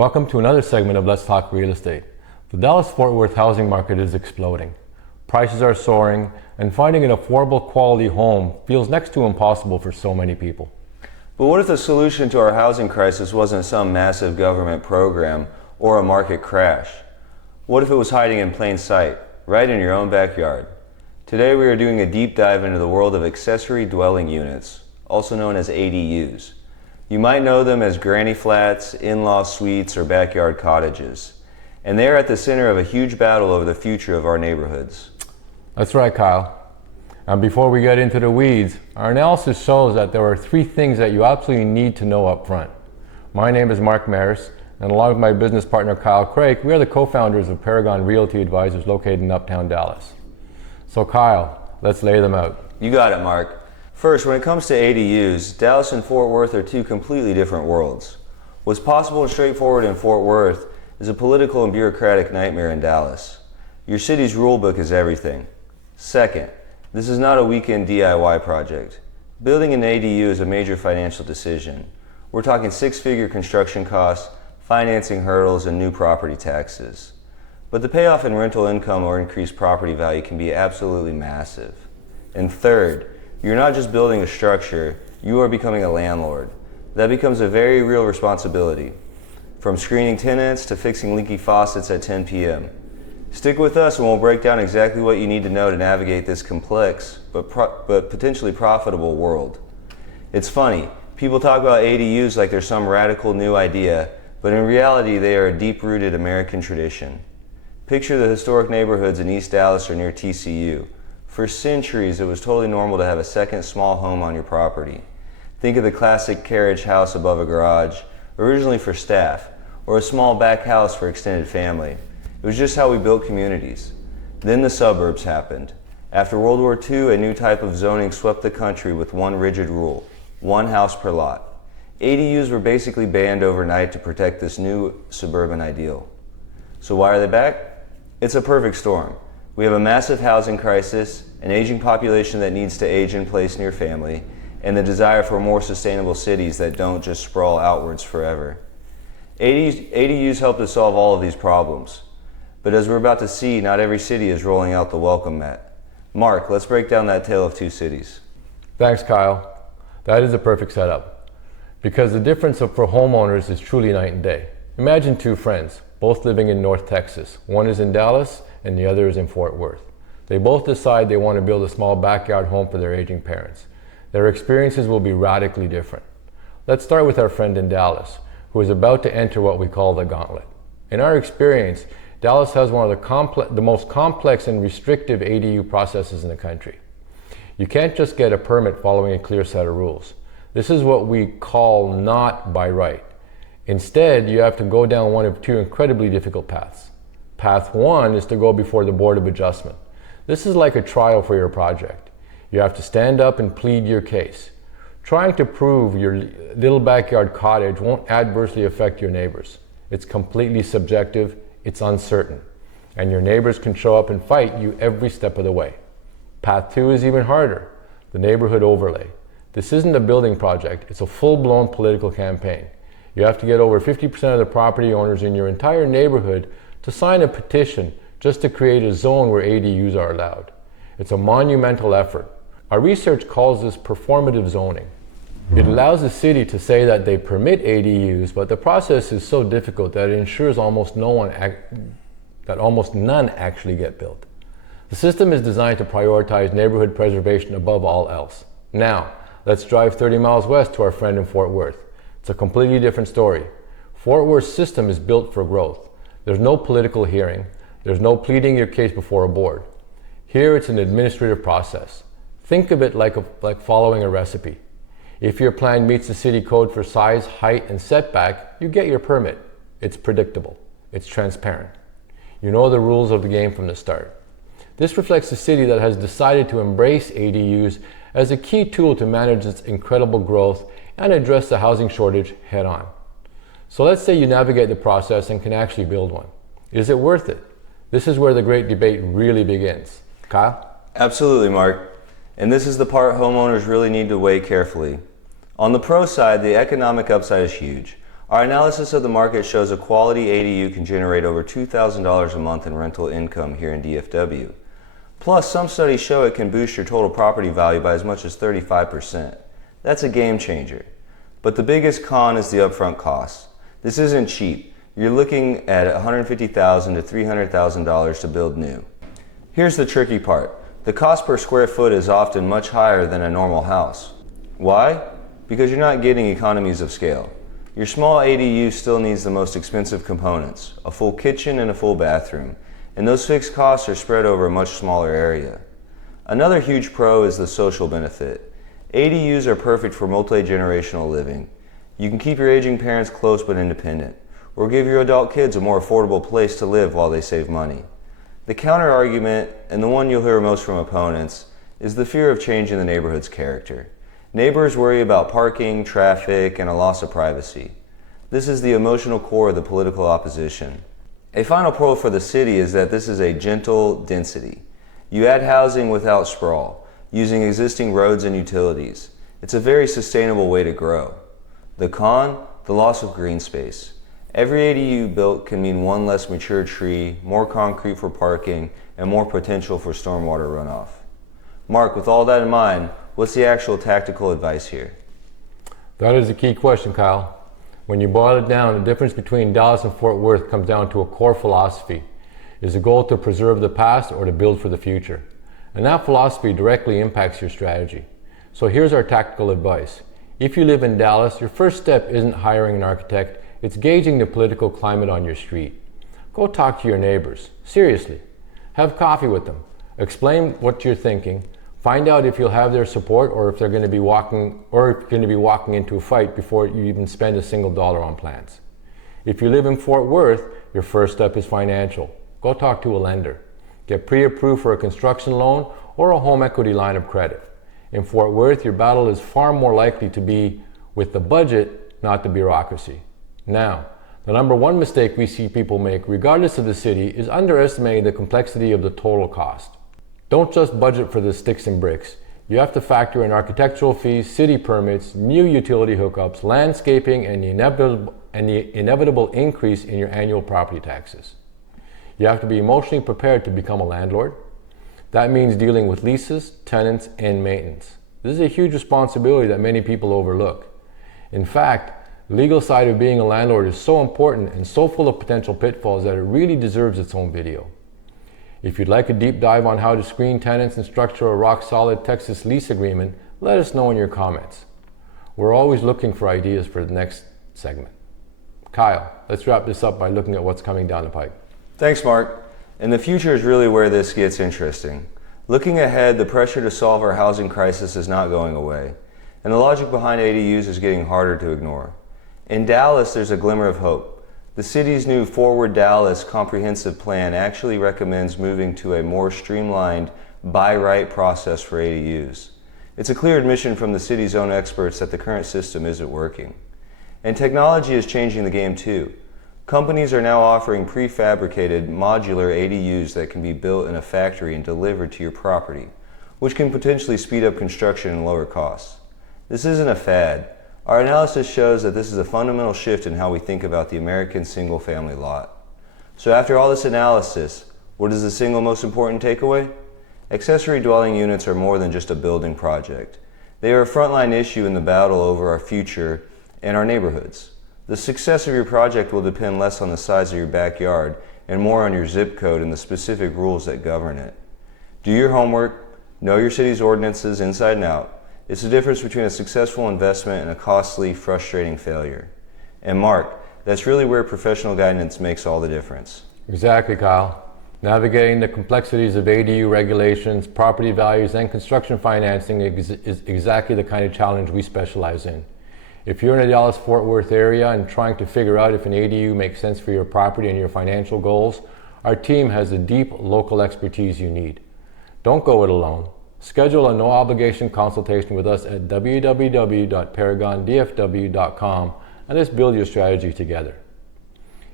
Welcome to another segment of Let's Talk Real Estate. The Dallas-Fort Worth housing market is exploding. Prices are soaring, and finding an affordable quality home feels next to impossible for so many people. But what if the solution to our housing crisis wasn't some massive government program or a market crash? What if it was hiding in plain sight, right in your own backyard? Today we are doing a deep dive into the world of accessory dwelling units, also known as ADUs. You might know them as granny flats, in-law suites, or backyard cottages. And they are at the center of a huge battle over the future of our neighborhoods. That's right, Kyle. And before we get into the weeds, our analysis shows that there are three things that you absolutely need to know up front. My name is Mark Maris, and along with my business partner Kyle Craig, we are the co-founders of Paragon Realty Advisors located in Uptown Dallas. So Kyle, let's lay them out. You got it, Mark. First, when it comes to ADUs, Dallas and Fort Worth are two completely different worlds. What's possible and straightforward in Fort Worth is a political and bureaucratic nightmare in Dallas. Your city's rulebook is everything. Second, this is not a weekend DIY project. Building an ADU is a major financial decision. We're talking six-figure construction costs, financing hurdles, and new property taxes. But the payoff in rental income or increased property value can be absolutely massive. And third, you're not just building a structure, you are becoming a landlord. That becomes a very real responsibility, from screening tenants to fixing leaky faucets at 10 p.m. Stick with us and we'll break down exactly what you need to know to navigate this complex but potentially profitable world. It's funny, people talk about ADUs like they're some radical new idea, but in reality they are a deep-rooted American tradition. Picture the historic neighborhoods in East Dallas or near TCU. For centuries, it was totally normal to have a second small home on your property. Think of the classic carriage house above a garage, originally for staff, or a small back house for extended family. It was just how we built communities. Then the suburbs happened. After World War II, a new type of zoning swept the country with one rigid rule: one house per lot. ADUs were basically banned overnight to protect this new suburban ideal. So why are they back? It's a perfect storm. We have a massive housing crisis, an aging population that needs to age in place near family, and the desire for more sustainable cities that don't just sprawl outwards forever. ADUs help to solve all of these problems. But as we're about to see, not every city is rolling out the welcome mat. Mark, let's break down that tale of two cities. Thanks, Kyle. That is a perfect setup. Because the difference for homeowners is truly night and day. Imagine two friends, both living in North Texas. One is in Dallas and the other is in Fort Worth. They both decide they want to build a small backyard home for their aging parents. Their experiences will be radically different. Let's start with our friend in Dallas, who is about to enter what we call the gauntlet. In our experience, Dallas has one of the most complex and restrictive ADU processes in the country. You can't just get a permit following a clear set of rules. This is what we call not by right. Instead, you have to go down one of two incredibly difficult paths. Path one is to go before the Board of Adjustment. This is like a trial for your project. You have to stand up and plead your case. Trying to prove your little backyard cottage won't adversely affect your neighbors. It's completely subjective, it's uncertain, and your neighbors can show up and fight you every step of the way. Path two is even harder, the neighborhood overlay. This isn't a building project, it's a full-blown political campaign. You have to get over 50% of the property owners in your entire neighborhood to sign a petition just to create a zone where ADUs are allowed. It's a monumental effort. Our research calls this performative zoning. It allows the city to say that they permit ADUs, but the process is so difficult that it ensures almost none actually get built. The system is designed to prioritize neighborhood preservation above all else. Now, let's drive 30 miles west to our friend in Fort Worth. It's a completely different story. Fort Worth's system is built for growth. There's no political hearing. There's no pleading your case before a board. Here it's an administrative process. Think of it like following a recipe. If your plan meets the city code for size, height, and setback, you get your permit. It's predictable. It's transparent. You know the rules of the game from the start. This reflects a city that has decided to embrace ADUs as a key tool to manage its incredible growth and address the housing shortage head on. So let's say you navigate the process and can actually build one. Is it worth it? This is where the great debate really begins. Kyle? Absolutely, Mark. And this is the part homeowners really need to weigh carefully. On the pro side, the economic upside is huge. Our analysis of the market shows a quality ADU can generate over $2,000 a month in rental income here in DFW. Plus, some studies show it can boost your total property value by as much as 35%. That's a game changer. But the biggest con is the upfront cost. This isn't cheap. You're looking at $150,000 to $300,000 to build new. Here's the tricky part. The cost per square foot is often much higher than a normal house. Why? Because you're not getting economies of scale. Your small ADU still needs the most expensive components, a full kitchen and a full bathroom, and those fixed costs are spread over a much smaller area. Another huge pro is the social benefit. ADUs are perfect for multi-generational living. You can keep your aging parents close but independent, or give your adult kids a more affordable place to live while they save money. The counter argument, and the one you'll hear most from opponents, is the fear of changing the neighborhood's character. Neighbors worry about parking, traffic, and a loss of privacy. This is the emotional core of the political opposition. A final pro for the city is that this is a gentle density. You add housing without sprawl, using existing roads and utilities. It's a very sustainable way to grow. The con? The loss of green space. Every ADU built can mean one less mature tree, more concrete for parking, and more potential for stormwater runoff. Mark, with all that in mind, what's the actual tactical advice here? That is a key question, Kyle. When you boil it down, the difference between Dallas and Fort Worth comes down to a core philosophy. Is the goal to preserve the past or to build for the future? And that philosophy directly impacts your strategy. So here's our tactical advice. If you live in Dallas, your first step isn't hiring an architect, it's gauging the political climate on your street. Go talk to your neighbors. Seriously. Have coffee with them. Explain what you're thinking. Find out if you'll have their support or if they're going to be walking into a fight before you even spend a single dollar on plans. If you live in Fort Worth, your first step is financial. Go talk to a lender. Get pre-approved for a construction loan or a home equity line of credit. In Fort Worth, your battle is far more likely to be with the budget, not the bureaucracy. Now, the number one mistake we see people make, regardless of the city, is underestimating the complexity of the total cost. Don't just budget for the sticks and bricks. You have to factor in architectural fees, city permits, new utility hookups, landscaping, and the inevitable increase in your annual property taxes. You have to be emotionally prepared to become a landlord. That means dealing with leases, tenants, and maintenance. This is a huge responsibility that many people overlook. In fact, the legal side of being a landlord is so important and so full of potential pitfalls that it really deserves its own video. If you'd like a deep dive on how to screen tenants and structure a rock-solid Texas lease agreement, let us know in your comments. We're always looking for ideas for the next segment. Kyle, let's wrap this up by looking at what's coming down the pipe. Thanks, Mark. And the future is really where this gets interesting. Looking ahead, the pressure to solve our housing crisis is not going away, and the logic behind ADUs is getting harder to ignore. In Dallas, there's a glimmer of hope. The city's new Forward Dallas comprehensive plan actually recommends moving to a more streamlined by-right process for ADUs. It's a clear admission from the city's own experts that the current system isn't working. And technology is changing the game too. Companies are now offering prefabricated modular ADUs that can be built in a factory and delivered to your property, which can potentially speed up construction and lower costs. This isn't a fad. Our analysis shows that this is a fundamental shift in how we think about the American single-family lot. So after all this analysis, what is the single most important takeaway? Accessory dwelling units are more than just a building project. They are a frontline issue in the battle over our future and our neighborhoods. The success of your project will depend less on the size of your backyard and more on your zip code and the specific rules that govern it. Do your homework, know your city's ordinances inside and out. It's the difference between a successful investment and a costly, frustrating failure. And Mark, that's really where professional guidance makes all the difference. Exactly, Kyle. Navigating the complexities of ADU regulations, property values, and construction financing is exactly the kind of challenge we specialize in. If you're in the Dallas-Fort Worth area and trying to figure out if an ADU makes sense for your property and your financial goals, our team has the deep local expertise you need. Don't go it alone. Schedule a no-obligation consultation with us at www.paragondfw.com and let's build your strategy together.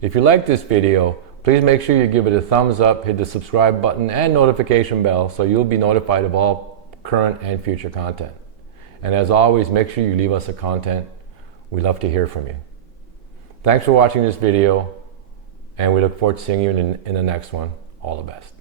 If you like this video, please make sure you give it a thumbs up, hit the subscribe button and notification bell so you'll be notified of all current and future content. And as always, make sure you leave us a comment. We love to hear from you. Thanks for watching this video, and we look forward to seeing you in the next one. All the best.